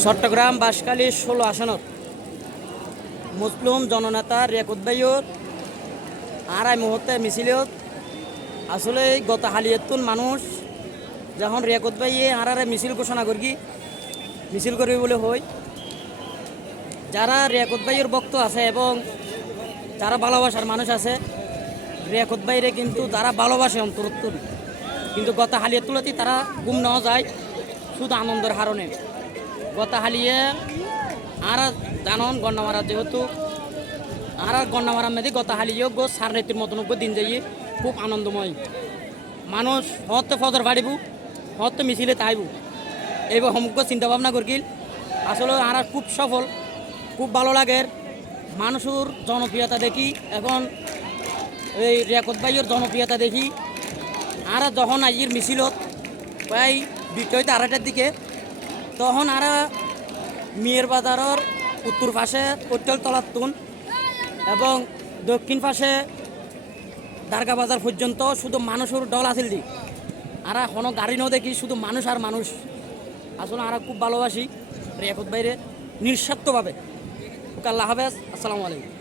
চট্টগ্রাম বাঁশখালী 16 আসনত মুসলিম জননেতা রিয়াকুত ভাইয়র আড়াই মুহূর্তে মিছিলত আসলে গত হালিয়তুন মানুষ যখন রিয়াকুত ভাইয়ে আড়ারে মিছিল ঘোষণা করি মিছিল করবি বলে হই যারা রিয়াকুত ভাইয়ের ভক্ত আছে এবং যারা ভালোবাসার মানুষ আছে রিয়াকুত ভাইরে কিন্তু তারা ভালোবাসে অন্তরত্তর কিন্তু গত হালিয়ার তুলতে তারা গুম নেওয়া যায় শুধু আনন্দের হারণে গত হালিয়ে আর জানন গন্নামারা যেহেতু আর গন্নামারা মেদি গত হালিয়েও গো সার নীতির মতন দিন যাই খুব আনন্দময় মানুষ হতে ফজর বাড়িব হতে মিছিলে তাইব এইবার সমগ্র চিন্তা ভাবনা করিল আসলে আর খুব সফল খুব ভালো লাগে মানুষের জনপ্রিয়তা দেখি এখন এই রিয়াকুত ভাইয়ের জনপ্রিয়তা দেখি আর যখন আইয়ের মিছিলত প্রায় 2টা হইতে 2:30টার দিকে তখন আর মিয়ের বাজারের উত্তর পাশে তলার তুন এবং দক্ষিণ পাশে দারগা বাজার পর্যন্ত শুধু মানুষের দল আছিল দি আর কোনো গাড়ি ন দেখি শুধু মানুষ আর মানুষ আসলে আর খুব ভালোবাসি রিয়াকুত ভাইরে নিঃস্বার্থভাবে। ওকে আল্লাহ হাফেজ, আসসালামু আলাইকুম।